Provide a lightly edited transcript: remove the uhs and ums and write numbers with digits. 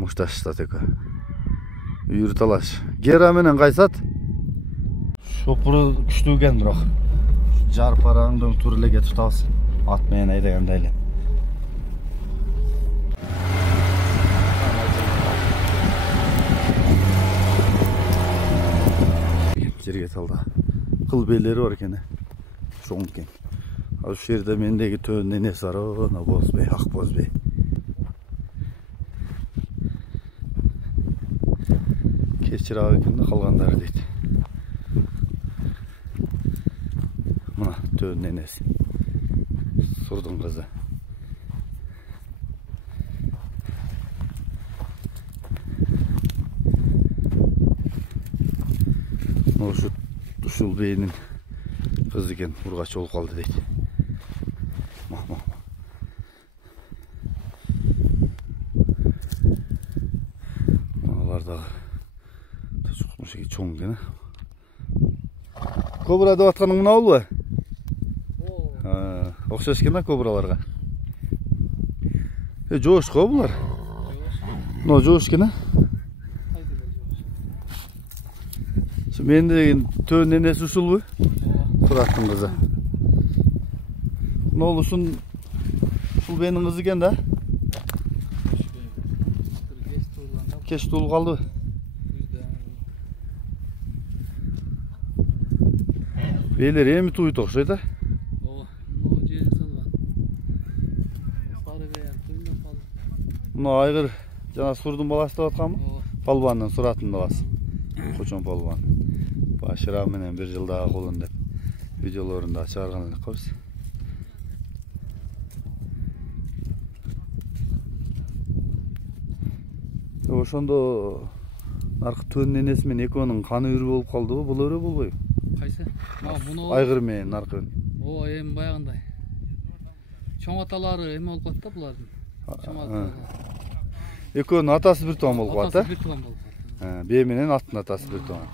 мушташта теке. Үйрі талаш. Гера менен кайсат? Шопуру күчтүү экен бирок. Жарпараңдын тур эле кетип атабыз. Ат менен айдаганда эле. Жерге талда. Кыл белери бар экен. Чоң экен. Ал шу жерде мендеги төөнүн энеси бар, ана Бозбей, Ак Бозбей. Кечирак экен да калгандары дейт. Мына төөнүн энеси. Сурдун кызы. Ушул бейнин кызы экен, ургач болуп калды дейт. Алар дагы чоң экен. Кобра деп атканың мына болбу? Окшош экен да кобраларга. Жоош го булар. Мына жоош экен. Мен деген төөнүн энеси ушулбу? Тураттын кызы. Мына ушул бенин кызы экен да? Кеч туулуп калдыбы? Белер эми туйт окшойт да? Мына айгыр жана сурдун баласы деп атканбы? Палбандын суратын баласы. Кочон палбан. Башыра менен бир жылдагы колун деп видеолорунда чыгарган элек кыз. Ошондо наркы төөнүн энеси менен экөөнүн каны үрү болуп калдыбы? Бул өрө болбойбу? Кайсы? Айгыр менен наркы. Эми баягындай. Чоң аталары эме болуп калат да булардын. Чоң аталары. Экөөнүн атасы бир тоон болуп калат да? Бир тоон болуп калат. Бээ менен аттын атасы бир тоон.